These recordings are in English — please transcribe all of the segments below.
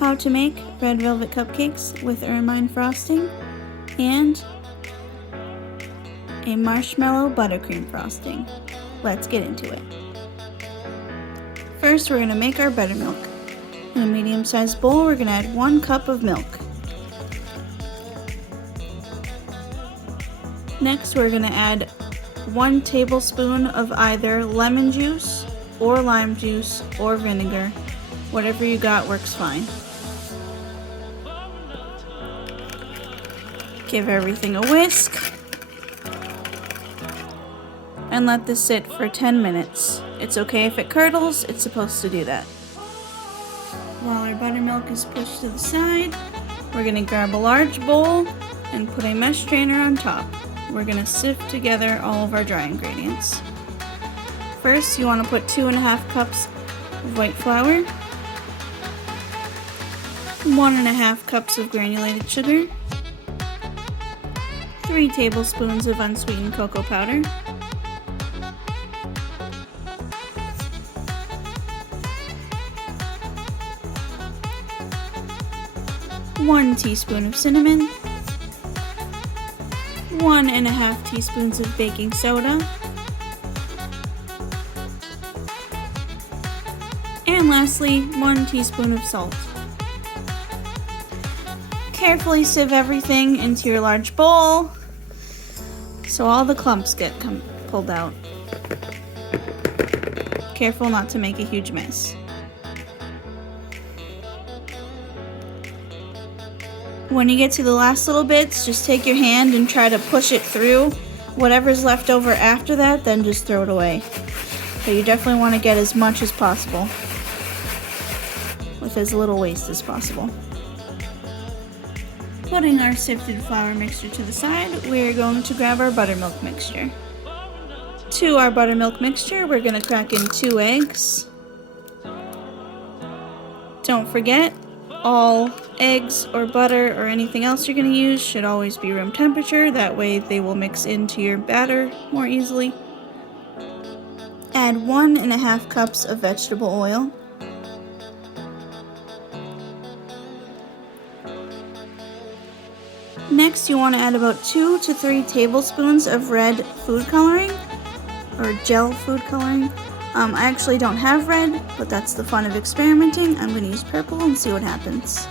how to make red velvet cupcakes with Ermine frosting and a marshmallow buttercream frosting. Let's get into it. First, we're going to make our buttermilk. In a medium-sized bowl, we're going to add 1 cup of milk. Next, we're going to add 1 tablespoon of either lemon juice or lime juice or vinegar. Whatever you got works fine. Give everything a whisk and let this sit for 10 minutes. It's okay if it curdles, it's supposed to do that. While our buttermilk is pushed to the side, we're going to grab a large bowl and put a mesh strainer on top. We're going to sift together all of our dry ingredients. First, you want to put 2.5 cups of white flour, 1.5 cups of granulated sugar, 3 tablespoons of unsweetened cocoa powder, 1 teaspoon of cinnamon, 1.5 teaspoons of baking soda, and lastly, 1 teaspoon of salt. Carefully sieve everything into your large bowl so all the clumps get pulled out. Careful not to make a huge mess. When you get to the last little bits, just take your hand and try to push it through. Whatever's left over after that, then just throw it away. But you definitely want to get as much as possible with as little waste as possible. Putting our sifted flour mixture to the side, we're going to grab our buttermilk mixture. To our buttermilk mixture, we're going to crack in 2 eggs. Don't forget, all eggs or butter or anything else you're going to use should always be room temperature. That way they will mix into your batter more easily. Add 1.5 cups of vegetable oil. Next, you want to add about 2 to 3 tablespoons of red food coloring or gel food coloring. I actually don't have red, but that's the fun of experimenting. I'm going to use purple and see what happens.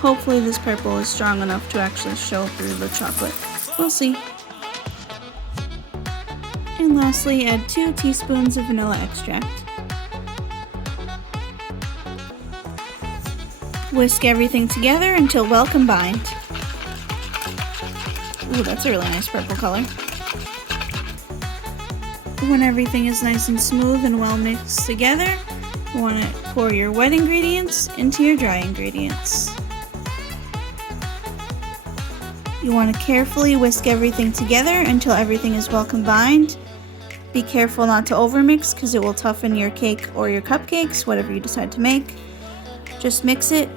Hopefully this purple is strong enough to actually show through the chocolate. We'll see. And lastly, add 2 teaspoons of vanilla extract. Whisk everything together until well combined. Ooh, that's a really nice purple color. When everything is nice and smooth and well mixed together, you want to pour your wet ingredients into your dry ingredients. You want to carefully whisk everything together until everything is well combined. Be careful not to overmix because it will toughen your cake or your cupcakes, whatever you decide to make. Just mix it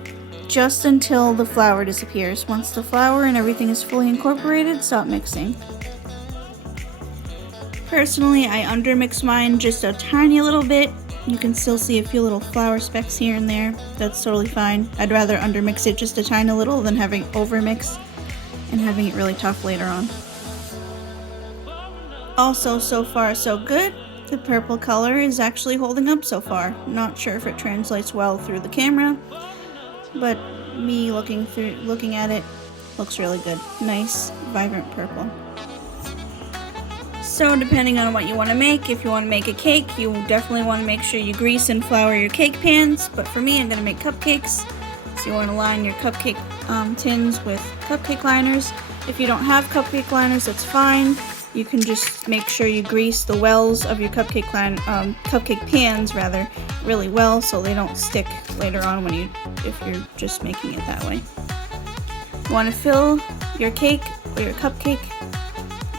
just until the flour disappears. Once the flour and everything is fully incorporated, stop mixing. Personally, I undermix mine just a tiny little bit. You can still see a few little flour specks here and there. That's totally fine. I'd rather undermix it just a tiny little than having overmix and having it really tough later on. Also, so far so good. The purple color is actually holding up so far. Not sure if it translates well through the camera, but me looking at it, looks really good. Nice, vibrant purple. So depending on what you want to make, if you want to make a cake, you definitely want to make sure you grease and flour your cake pans. But for me, I'm going to make cupcakes. So you want to line your cupcake tins with cupcake liners. If you don't have cupcake liners, that's fine. You can just make sure you grease the wells of your cupcake pans really well so they don't stick later on if you're just making it that way. You want to fill your cake or your cupcake,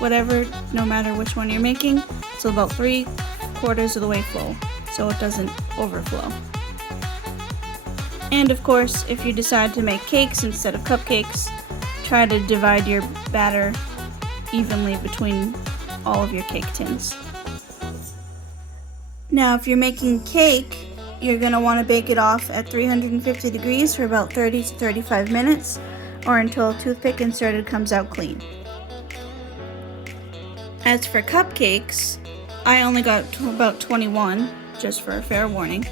whatever, no matter which one you're making, so about 3/4 of the way full so it doesn't overflow. And of course, if you decide to make cakes instead of cupcakes, try to divide your batter evenly between all of your cake tins. Now, if you're making cake you're going to want to bake it off at 350 degrees for about 30 to 35 minutes, or until a toothpick inserted comes out clean. As for cupcakes, I only got about 21, just for a fair warning.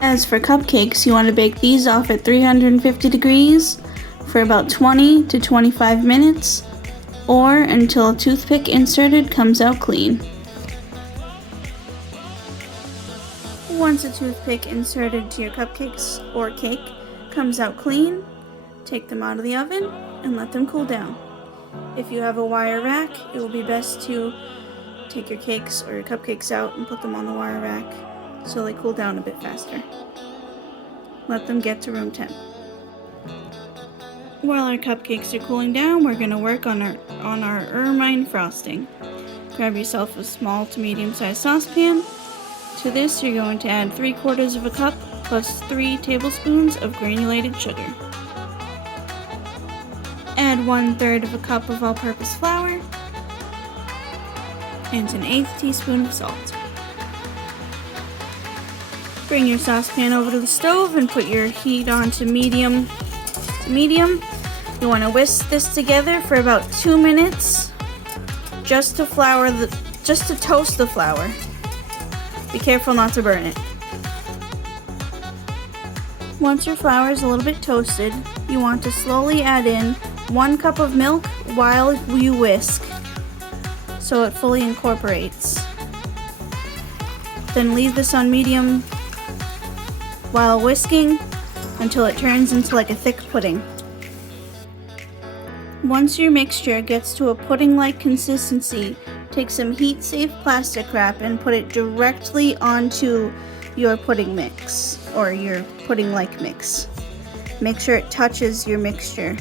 As for cupcakes, you want to bake these off at 350 degrees for about 20 to 25 minutes, or until a toothpick inserted comes out clean. Once a toothpick inserted to your cupcakes or cake comes out clean, take them out of the oven and let them cool down. If you have a wire rack, it will be best to take your cakes or your cupcakes out and put them on the wire rack so they cool down a bit faster. Let them get to room temp. While our cupcakes are cooling down, we're going to work on our Ermine frosting. Grab yourself a small to medium-sized saucepan. To this, you're going to add 3/4 of a cup plus 3 tablespoons of granulated sugar. Add 1/3 of a cup of all-purpose flour and an 1/8 teaspoon of salt. Bring your saucepan over to the stove and put your heat on to medium. You want to whisk this together for about 2 minutes, just to toast the flour. Be careful not to burn it. Once your flour is a little bit toasted, you want to slowly add in 1 cup of milk while you whisk, so it fully incorporates. Then leave this on medium while whisking until it turns into like a thick pudding. Once your mixture gets to a pudding-like consistency, take some heat-safe plastic wrap and put it directly onto your pudding mix, or your pudding-like mix. Make sure it touches your mixture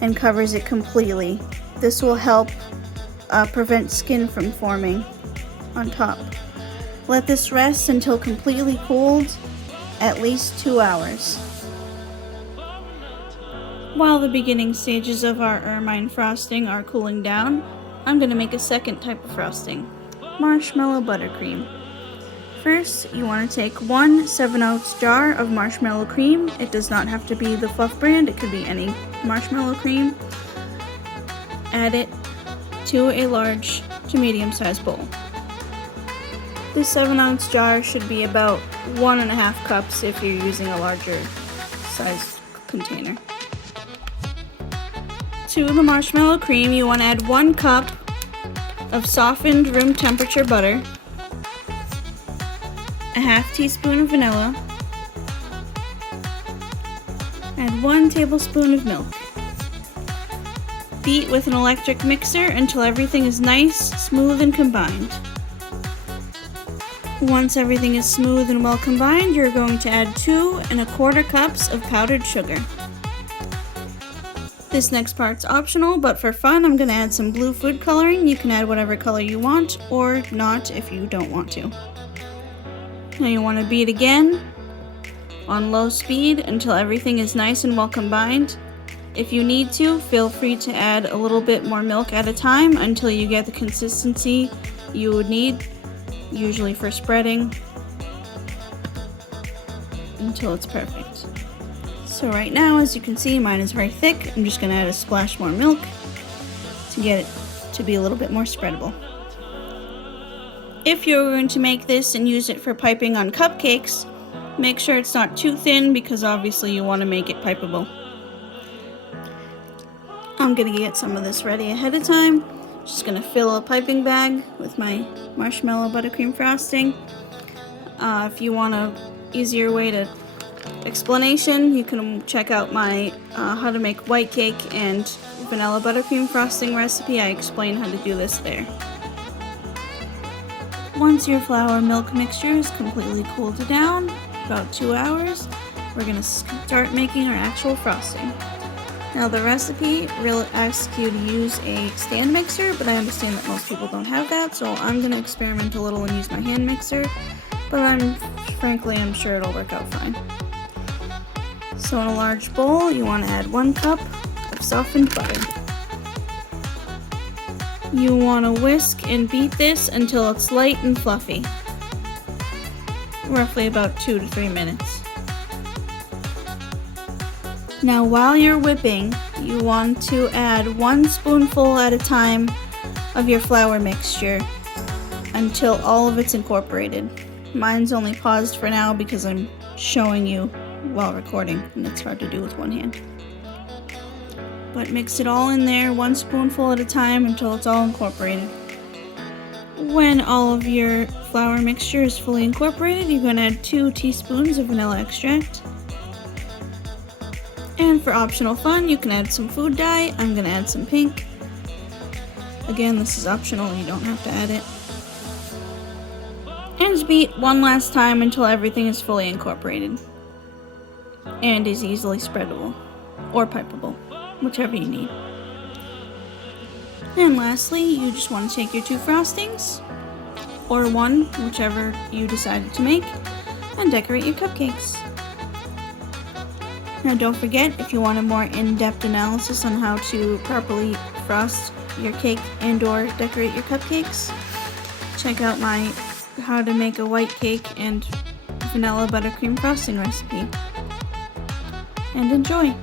and covers it completely. This will help prevent skin from forming on top. Let this rest until completely cooled, at least 2 hours. While the beginning stages of our Ermine frosting are cooling down, I'm going to make a second type of frosting, Marshmallow Buttercream. First, you want to take 1 7/0 jar of marshmallow cream. It does not have to be the Fluff brand, it could be any marshmallow cream. Add it to a large to medium-sized bowl. This 7/0 jar should be about 1.5 cups if you're using a larger size container. To the marshmallow cream, you want to add 1 cup of softened room temperature butter, a 1/2 teaspoon of vanilla, add 1 tablespoon of milk. Beat with an electric mixer until everything is nice, smooth, and combined. Once everything is smooth and well combined, you're going to add 2 1/4 cups of powdered sugar. This next part's optional, but for fun, I'm going to add some blue food coloring. You can add whatever color you want, or not if you don't want to. Now you want to beat again on low speed until everything is nice and well combined. If you need to, feel free to add a little bit more milk at a time until you get the consistency you would need, usually for spreading, until it's perfect. So right now, as you can see, mine is very thick. I'm just going to add a splash more milk to get it to be a little bit more spreadable. If you're going to make this and use it for piping on cupcakes, make sure it's not too thin because obviously you want to make it pipeable. I'm going to get some of this ready ahead of time. Just going to fill a piping bag with my marshmallow buttercream frosting. If you want an easier way to explanation, you can check out my how to make white cake and vanilla buttercream frosting recipe. I explain how to do this there. Once your flour milk mixture is completely cooled down, about 2 hours, we're going to start making our actual frosting. Now the recipe really asks you to use a stand mixer, but I understand that most people don't have that, so I'm going to experiment a little and use my hand mixer, but I'm sure it'll work out fine. So in a large bowl, you want to add 1 cup of softened butter. You want to whisk and beat this until it's light and fluffy. roughly about 2 to 3 minutes. Now while you're whipping, you want to add 1 spoonful at a time of your flour mixture until all of it's incorporated. Mine's only paused for now because I'm showing you while recording, and it's hard to do with one hand. But mix it all in there, 1 spoonful at a time until it's all incorporated. When all of your flour mixture is fully incorporated, you're going to add 2 teaspoons of vanilla extract. And for optional fun, you can add some food dye. I'm going to add some pink. Again, this is optional, you don't have to add it. And beat one last time until everything is fully incorporated and is easily spreadable or pipeable, whichever you need. And lastly, you just want to take your 2 frostings, or 1, whichever you decided to make, and decorate your cupcakes. Now don't forget, if you want a more in-depth analysis on how to properly frost your cake and or decorate your cupcakes, check out my how to make a white cake and vanilla buttercream frosting recipe. And enjoy!